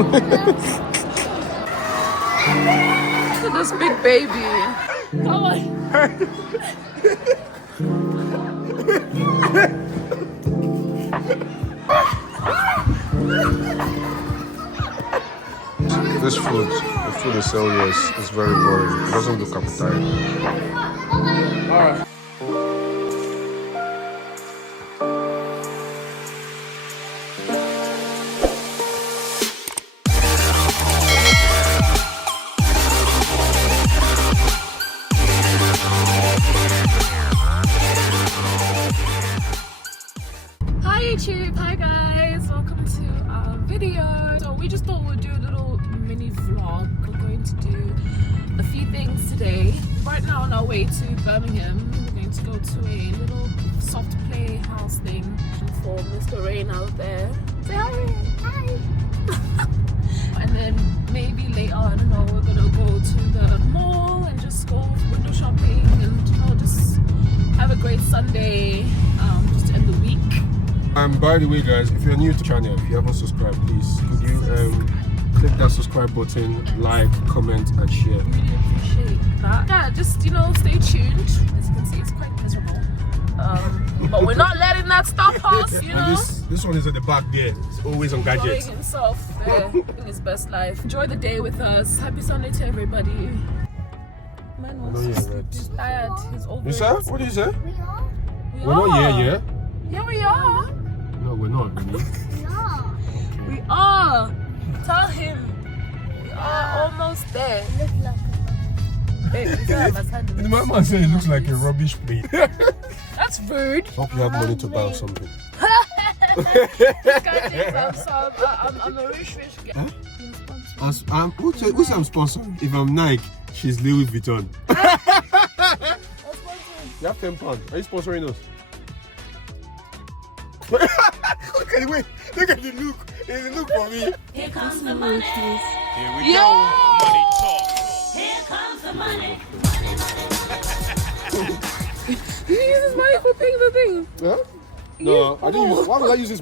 Look at this big baby. Come on. This food, the food is so yes, it's very boring. It doesn't look appetizing. Alright. Hi YouTube, hi guys, welcome to our video. So we just thought we'd do a little mini vlog. We're going to do a few things today. Right now on our way to Birmingham, we're going to go to a little soft play house thing for Mr. Rain out there. Say hi, Rain. Hi. And then maybe later, I don't know, we're gonna go to the mall and just go window shopping and just have a great Sunday, just to end the week. And by the way guys, if you're new to the channel, if you haven't subscribed, please could you click that subscribe button, like, comment and share. Really appreciate that. Yeah, just stay tuned. As you can see, it's quite miserable. But we're not letting that stop us, you know. This one is at the back there. It's always on gadgets. Enjoying himself there, living his best life. Enjoy the day with us. Happy Sunday to everybody. Man was he's tired. He's over You it. sir? What did you say? We're not here, yeah? Yeah, we are. No, we're not really. We are. Tell him. We are almost there. Babe, The man said it looks like a rubbish plate. that's rude. Hope you have money to buy something. I'm a rich guy. Who say I'm sponsoring? If I'm Nike, she's Louis Vuitton. You have £10. Are you sponsoring us? Look at the way. Look at the look. There's a look for me. Here comes the money. Here we Yo! go. Money talk. Here comes the money. He uses money for paying the thing. Huh? No, I didn't use. Why would I use this?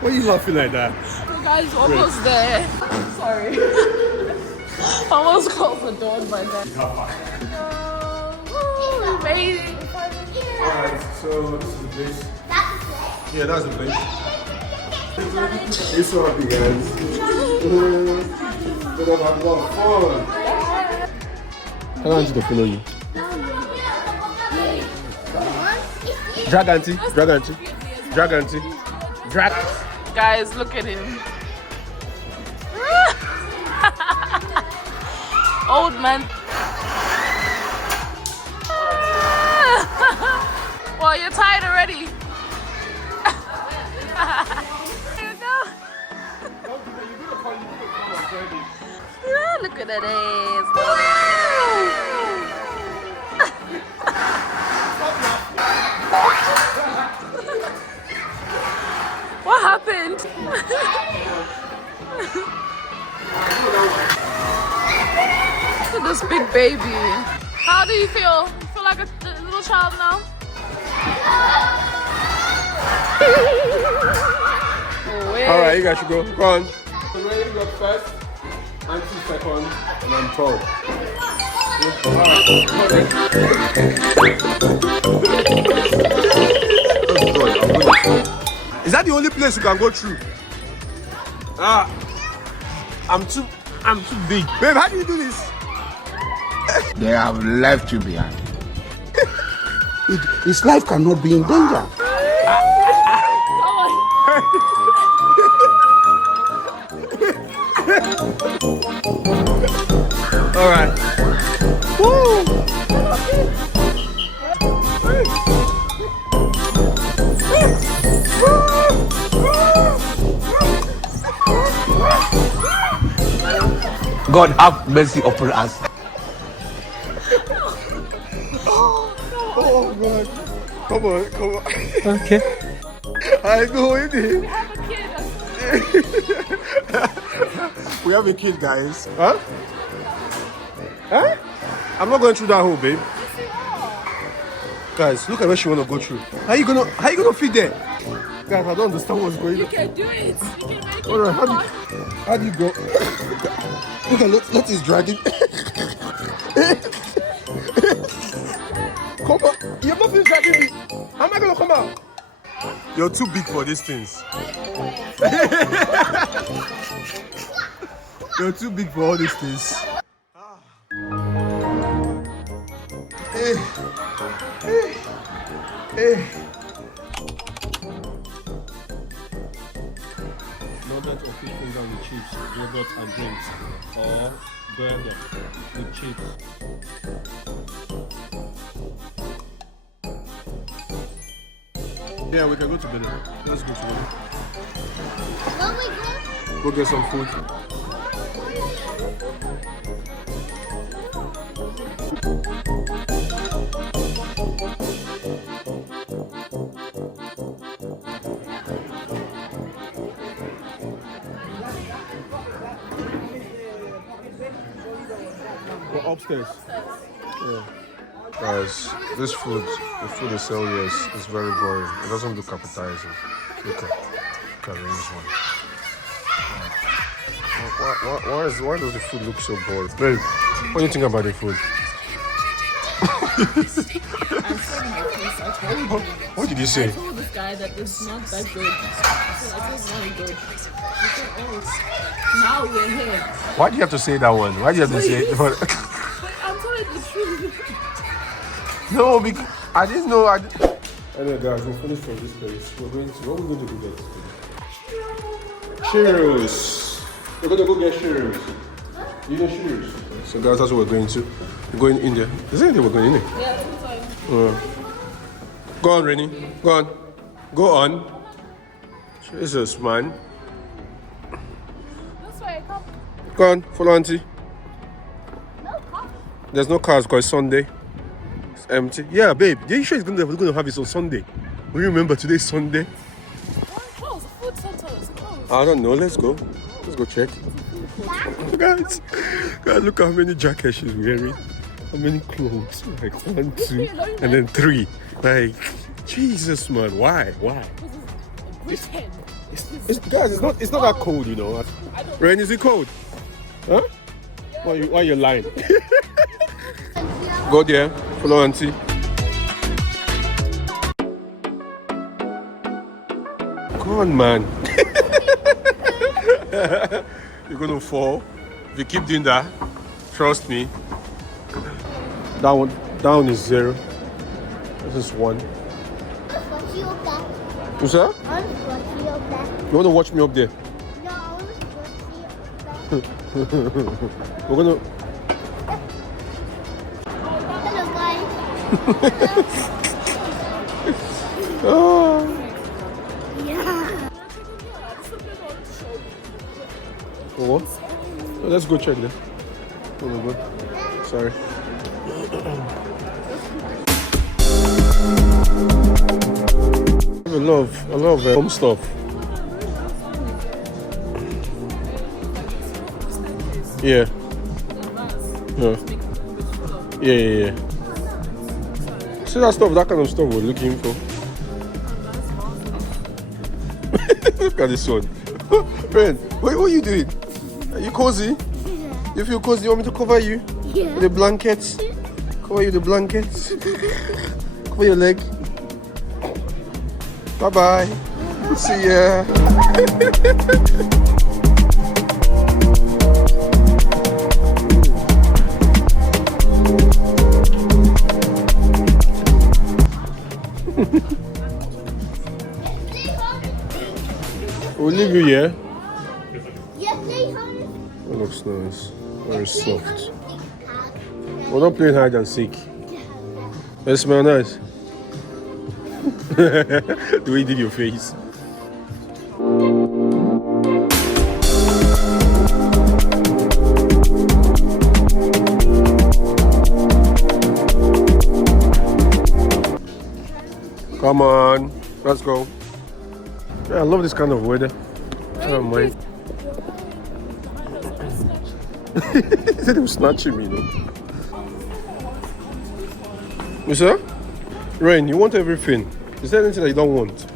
Why are you laughing like that? So guys, almost there. Sorry. Almost closed the door by then. We made it. Alright, so this is the place. Yeah, that's the place. It's so happy, guys. We're gonna have a lot of fun. Can I want you to follow you? Drag auntie, drag auntie, drag auntie, drag. Guys, look at him. Old man. Well, you're tired already. There you go. Yeah, look at that ass. What happened? Look at this big baby. How do you feel? You feel like a little child now? Alright, you guys should go. Go on. Ready, go first, auntie second, and I'm third. Is that the only place you can go through? I'm too big. Babe, how do you do this? They have left you behind. His life cannot be in danger. All right. Woo! God have mercy upon us. Oh God! Come on, come on. Okay. I go in here. We have a kid. We have a kid, guys. Huh? Huh? I'm not going through that hole, babe. Guys, look at where she wanna go through. How you gonna fit there? Guys, I don't understand what's going You on. can do it. You can make it. Alright, how do you go? Look at Letty's dragging. Come on. You're not finished dragging me. How am I gonna come out? You're too big for these things. You're too big for all these things. Moment of fish finger with chips, yogurt and drinks, or burger with chips. Yeah, we can go together. Let's go together. Where we go? Go get some food. We're upstairs. Yeah. Guys, this food, the food they sell here is very boring. It doesn't look appetizing. Look at this one. Why does the food look so boring? Babe, what do you think about the food? What did you say? I told this guy that it's not that good. I said, it's very good. He said, oh, now we're here. Why do you have to say that one? Why do you have to say it? But I'm telling the truth. No, because I didn't know. Anyway, guys, we're finished from this place. What are we going to do next? Cheers. We're going to go get cheers. You know cheers. So, guys, that's what we're going to. We're going in there. Is there anything we're going in there? Yeah, that's fine. Go on, Rennie. Go on. Go on. Jesus, man. This way, come. Go on. Follow Auntie. No, come. There's no cars because it's Sunday. It's empty. Yeah, babe. Are you sure it's going to have it on Sunday? We remember today's Sunday. Close. Food center is closed. I don't know. Let's go. Let's go check. Guys, look how many jackets she's wearing. How many clothes? Like 1, 2, and then 3. Like, Jesus, man. Why? Britain. Guys, it's not that cold, you know. Rain, is it cold? Huh? Why you lying? Go there. Follow Auntie. Come on, man. You're gonna fall. If you keep doing that, trust me. Down is 0. This is 1. What's that? You wanna watch me up there? We're gonna. Hello, guys. Oh. What? Oh, let's go check there. Oh my God. Sorry. I love home stuff. Yeah. Yeah. See that stuff, that kind of stuff we're looking for. Look at this one. Ren, what are you doing? Are you cozy? You feel cozy? You want me to cover you? Yeah. With the blankets? Cover you with the blankets? Cover your leg? Bye-bye. See ya. We'll leave you here. Yeah, play hard. It looks nice. Very soft. We're not playing hide and seek. It smells nice. The way you did your face. Come on, let's go. Yeah, I love this kind of weather. I don't mind. He said he was snatching me, though. You sir? Rain, you want everything. Is there anything that you don't want?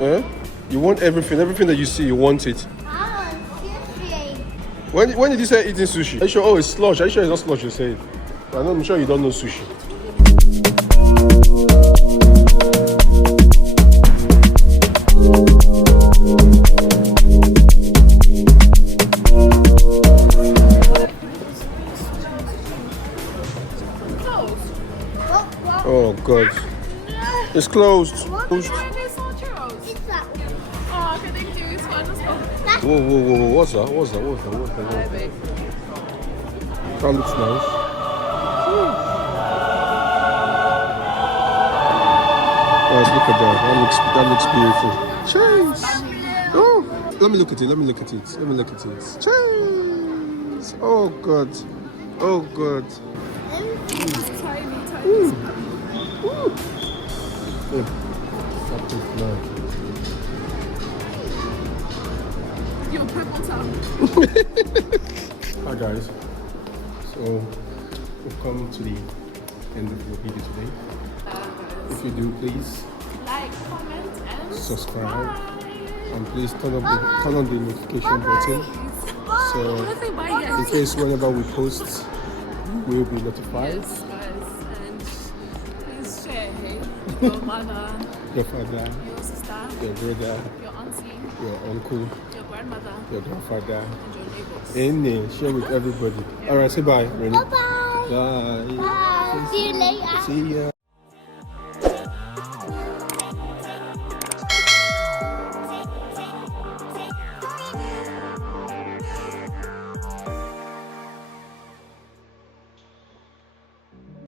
Eh? You want everything that you see, you want it. I want sushi. When did you say eating sushi? Are you sure? Oh, it's slush. Are you sure it's not slush you said? I'm sure you don't know sushi. Oh God. It's closed. Closed. It's that. Oh, can they do this one? Whoa. What's that? That looks nice. Guys, look at that. That looks beautiful. Cheese. Oh, let me look at it. Cheese. Oh God. Your purple tongue. Hi guys. So we've come to the end of the video today. If you do, please Like, comment, and subscribe, and please turn on the notification button. So in case whenever we post, we'll be notified. Yes, guys, and please share, hey? Your mother, Your father, your sister, your brother, your auntie, your uncle, your grandmother, your grandfather, and your neighbors. and share with everybody. Alright, say bye, Renee. Bye-bye. Bye. Bye. See you later. See ya.